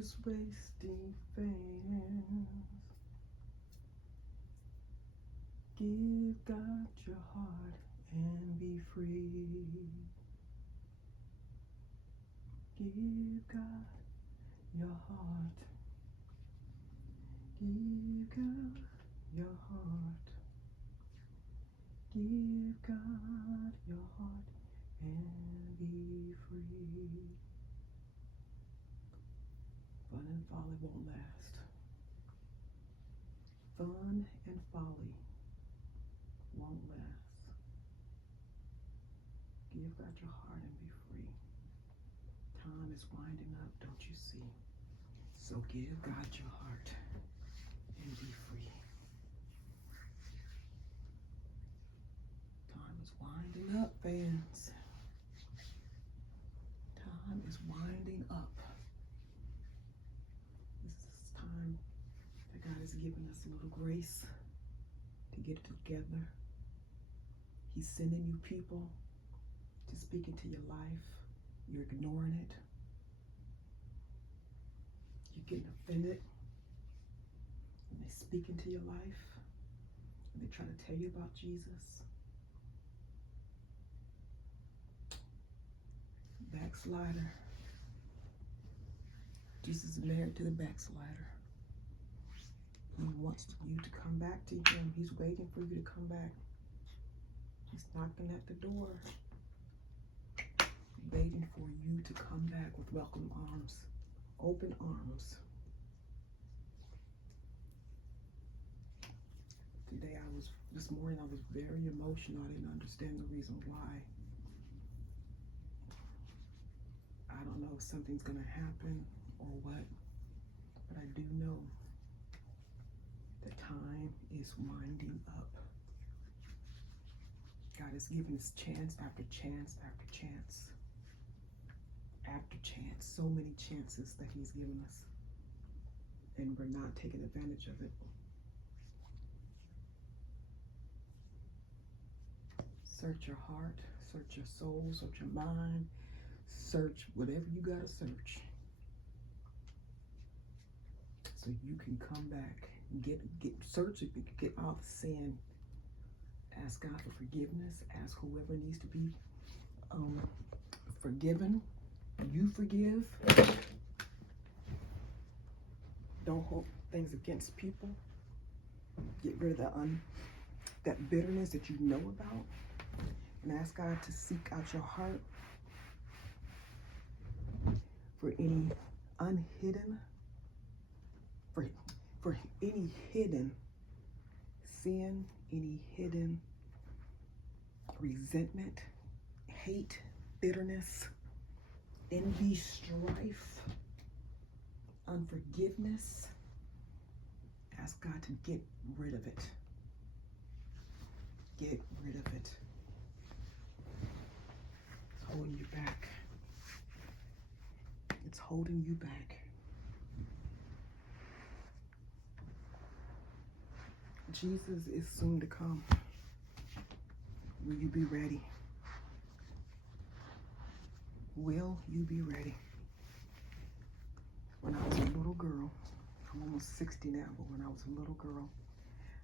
tears wasting fans. Give God your heart and be free. Give God your heart. Give God your heart. Give God your heart and be free. Fun and folly won't last. Fun and folly won't last. Give God your heart and be free. Time is winding up, don't you see? So give God your heart and be free. Time is winding up, fans. Time is winding up. This is time that God has given us a little grace to get it together. He's sending you people to speak into your life. You're ignoring it. You're getting offended. And they speak into your life. And they try to tell you about Jesus. Backslider. Jesus is married to the backslider. He wants you to come back to him. He's waiting for you to come back. He's knocking at the door, waiting for you to come back with welcome arms, open arms. This morning I was very emotional. I didn't understand the reason why. I don't know if something's gonna happen or what, but I do know that time is winding up. God is giving us chance after chance after chance after chance. So many chances that he's given us, and we're not taking advantage of it. Search your heart, search your soul, search your mind, search whatever you gotta search, so you can come back, search it, get off sin. Ask God for forgiveness. Ask whoever needs to be forgiven. You forgive. Don't hold things against people. Get rid of that bitterness that you know about, and ask God to seek out your heart for any unhidden, for any hidden sin, any hidden resentment, hate, bitterness, envy, strife, unforgiveness. Ask God to get rid of it. Get rid of it. It's holding you back. It's holding you back. Jesus is soon to come. Will you be ready? Will you be ready? When I was a little girl, I'm almost 60 now, but when I was a little girl,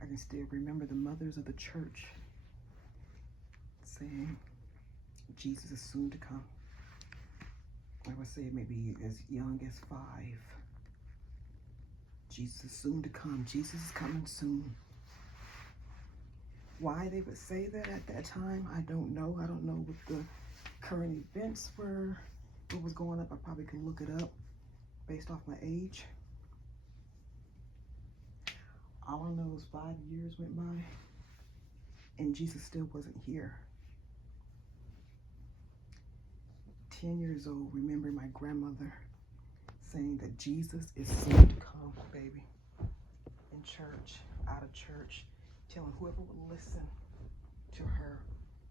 I can still remember the mothers of the church saying, Jesus is soon to come. I would say maybe as young as 5. Jesus is soon to come. Jesus is coming soon. Why they would say that at that time, I don't know. I don't know what the current events were, what was going up. I probably could look it up based off my age. All I know is 5 years went by and Jesus still wasn't here. 10 years old, remember my grandmother saying that Jesus is soon to come, baby. In church, out of church, telling whoever would listen to her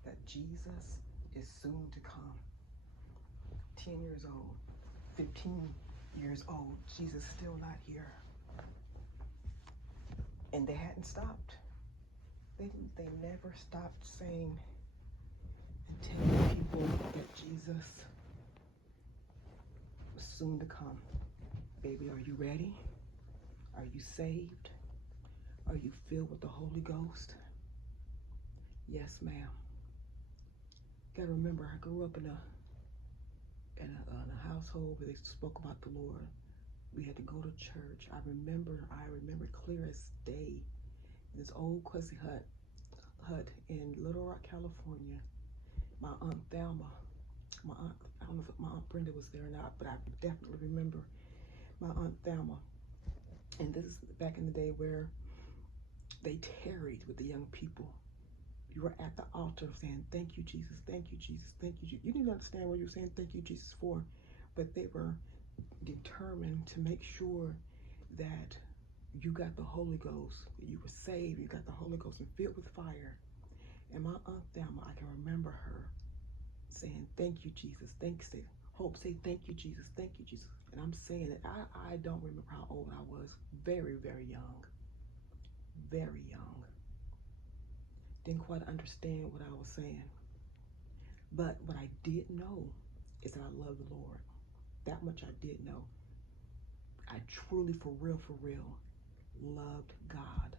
that Jesus is soon to come. 10 years old, 15 years old, Jesus still not here. And they hadn't stopped. They never stopped saying and telling people that Jesus was soon to come. Baby, are you ready? Are you saved? Are you filled with the Holy Ghost? Yes, ma'am. Gotta remember, I grew up in a household where they spoke about the Lord. We had to go to church. I remember clear as day. This old Quincy hut in Little Rock, California. My Aunt Thelma, I don't know if my Aunt Brenda was there or not, but I definitely remember my Aunt Thelma. And this is back in the day where they tarried with the young people. You were at the altar saying, thank you, Jesus, thank you, Jesus, thank you, Jesus. You didn't understand what you were saying thank you, Jesus, for, but they were determined to make sure that you got the Holy Ghost, you were saved, you got the Holy Ghost and filled with fire. And my Aunt Thelma, I can remember her saying, thank you, Jesus, thanks. Hope, say, thank you, Jesus, thank you, Jesus. And I'm saying it, I don't remember how old I was. Very, very young. Very young. Didn't quite understand what I was saying. But what I did know is that I love the Lord. That much I did know. I truly, for real, loved God.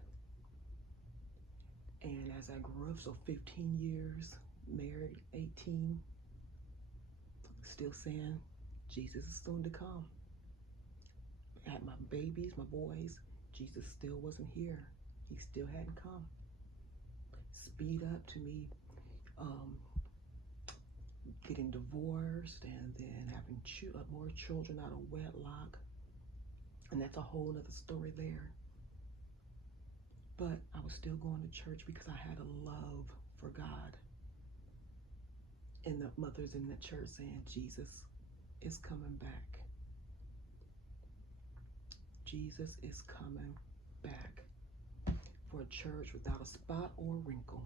And as I grew up, so 15 years, married, 18, still saying, Jesus is soon to come. I had my babies, my boys, Jesus still wasn't here. He still hadn't come. Speed up to me getting divorced and then having more children out of wedlock. And that's a whole other story there. But I was still going to church because I had a love for God. And the mothers in the church saying, Jesus is coming back. Jesus is coming back for a church without a spot or wrinkle.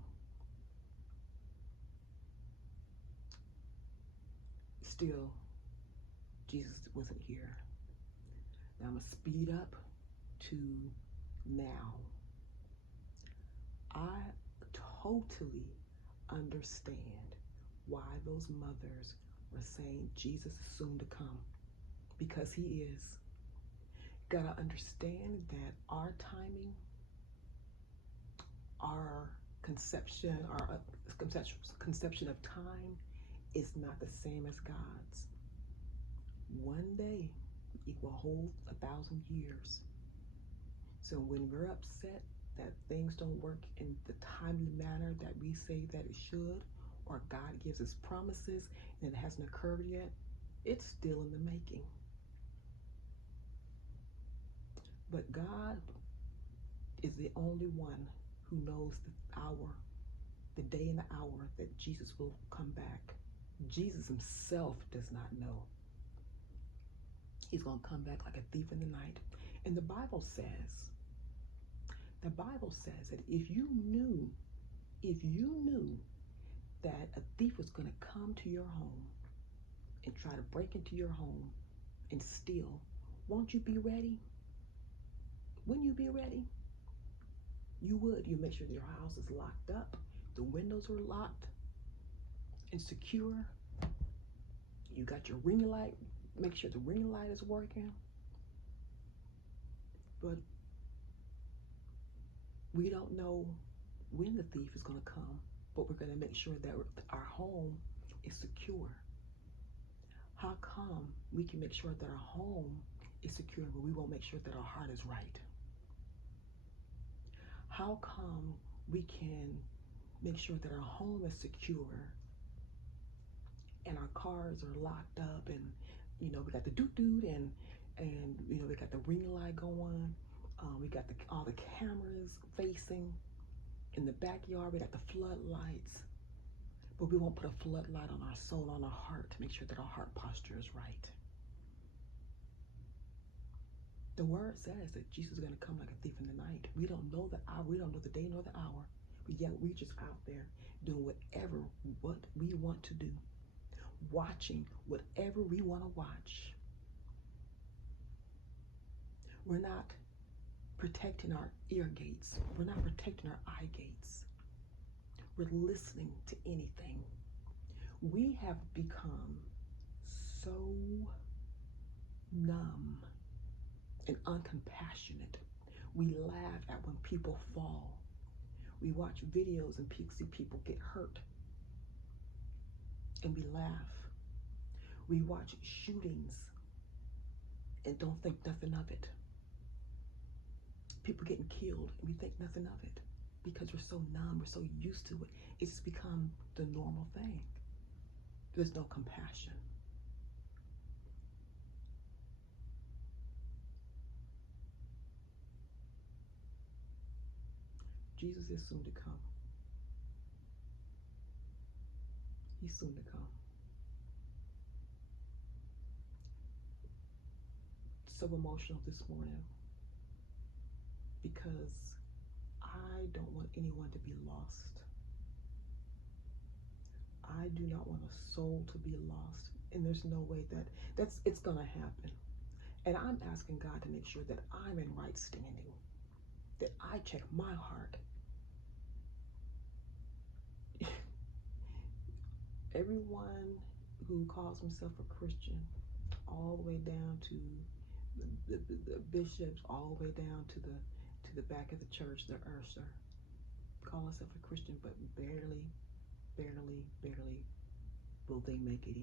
Still, Jesus wasn't here. Now I'm going to speed up to now. I totally understand why those mothers were saying Jesus is soon to come, because he is. Gotta understand that our timing, our conception of time is not the same as God's. One day equal a whole 1,000 years. So when we're upset that things don't work in the timely manner that we say that it should, or God gives us promises and it hasn't occurred yet, it's still in the making. But God is the only one who knows the hour, the day and the hour that Jesus will come back. Jesus himself does not know. He's going to come back like a thief in the night. And the Bible says that if you knew that a thief was going to come to your home and try to break into your home and steal, won't you be ready? Wouldn't you be ready? You would. You make sure your house is locked up, the windows are locked and secure. You got your ring light, make sure the ring light is working. But we don't know when the thief is going to come, but we're going to make sure that our home is secure. How come we can make sure that our home is secure, but we won't make sure that our heart is right? How come we can make sure that our home is secure and our cars are locked up and, we got the doot-doot and we got the ring light going. We got all the cameras facing in the backyard. We got the floodlights, but we won't put a floodlight on our soul, on our heart, to make sure that our heart posture is right. The word says that Jesus is going to come like a thief in the night. We don't know the hour. We don't know the day nor the hour. But yet we're just out there doing what we want to do, watching whatever we want to watch. We're not protecting our ear gates. We're not protecting our eye gates. We're listening to anything. We have become so numb and uncompassionate. We laugh at when people fall. We watch videos and see people get hurt, and we laugh. We watch shootings and don't think nothing of it. People getting killed and we think nothing of it because we're so numb, we're so used to it. It's become the normal thing. There's no compassion. Jesus is soon to come. He's soon to come. So emotional this morning because I don't want anyone to be lost. I do not want a soul to be lost, and there's no way that it's gonna happen. And I'm asking God to make sure that I'm in right standing, that I check my heart. Everyone who calls himself a Christian, all the way down to the bishops, all the way down to the back of the church, the usher, call themselves a Christian, but barely will they make it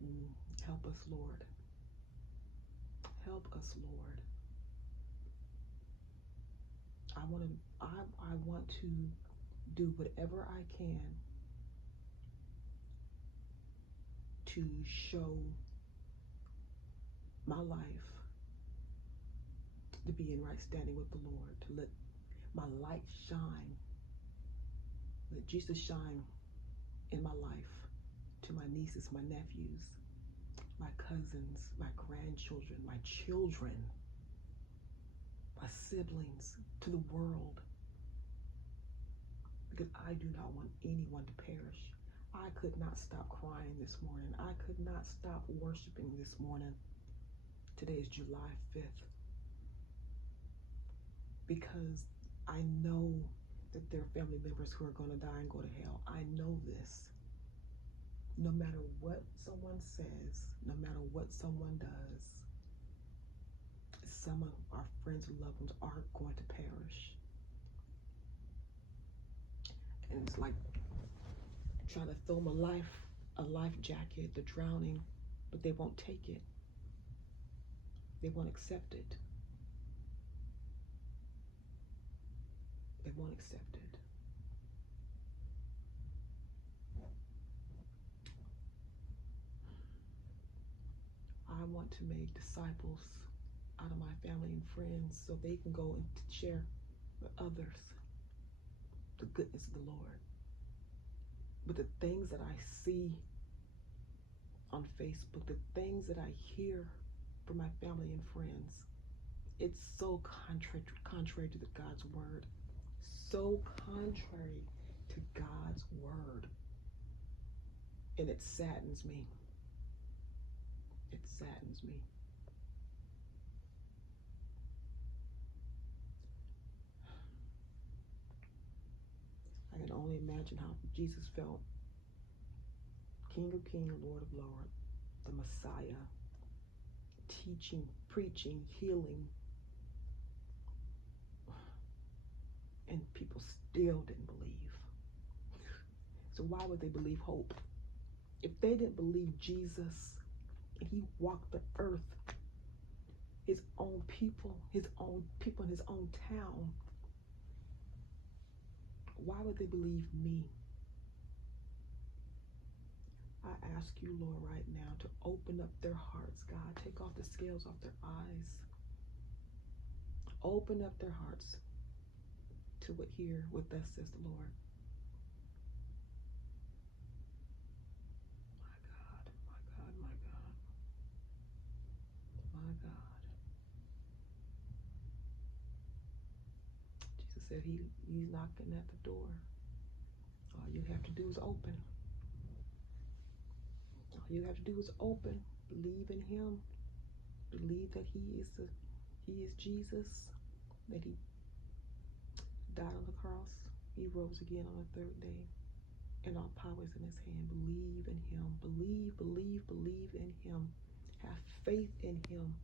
in. Help us, Lord. Help us, Lord. I want to do whatever I can to show my life to be in right standing with the Lord, to let my light shine, let Jesus shine in my life, to my nieces, my nephews, my cousins, my grandchildren, my children, my siblings, to the world, because I do not want anyone to perish. I could not stop crying this morning. I could not stop worshiping this morning. Today is July 5th. Because I know that there are family members who are going to die and go to hell. I know this. No matter what someone says, no matter what someone does, some of our friends and loved ones are going to perish. And it's like trying to throw them a life jacket, the drowning, but they won't take it. They won't accept it. They won't accept it. I want to make disciples out of my family and friends so they can go and share with others the goodness of the Lord. But the things that I see on Facebook, the things that I hear from my family and friends, it's so contrary to God's word. So contrary to God's word. And it saddens me. It saddens me. I can only imagine how Jesus felt. King of Kings, Lord of Lords, the Messiah, teaching, preaching, healing, and people still didn't believe. So why would they believe hope? If they didn't believe Jesus and he walked the earth, his own people in his own town, why would they believe me? I ask you, Lord, right now to open up their hearts, God. Take off the scales off their eyes. Open up their hearts to hear what thus says the Lord. My God. Jesus said he's knocking at the door. All you have to do is open. All you have to do is open. Believe in him. Believe that he is Jesus, that he died on the cross. He rose again on the third day. And all power is in his hand. Believe in him. Believe in him. Have faith in him.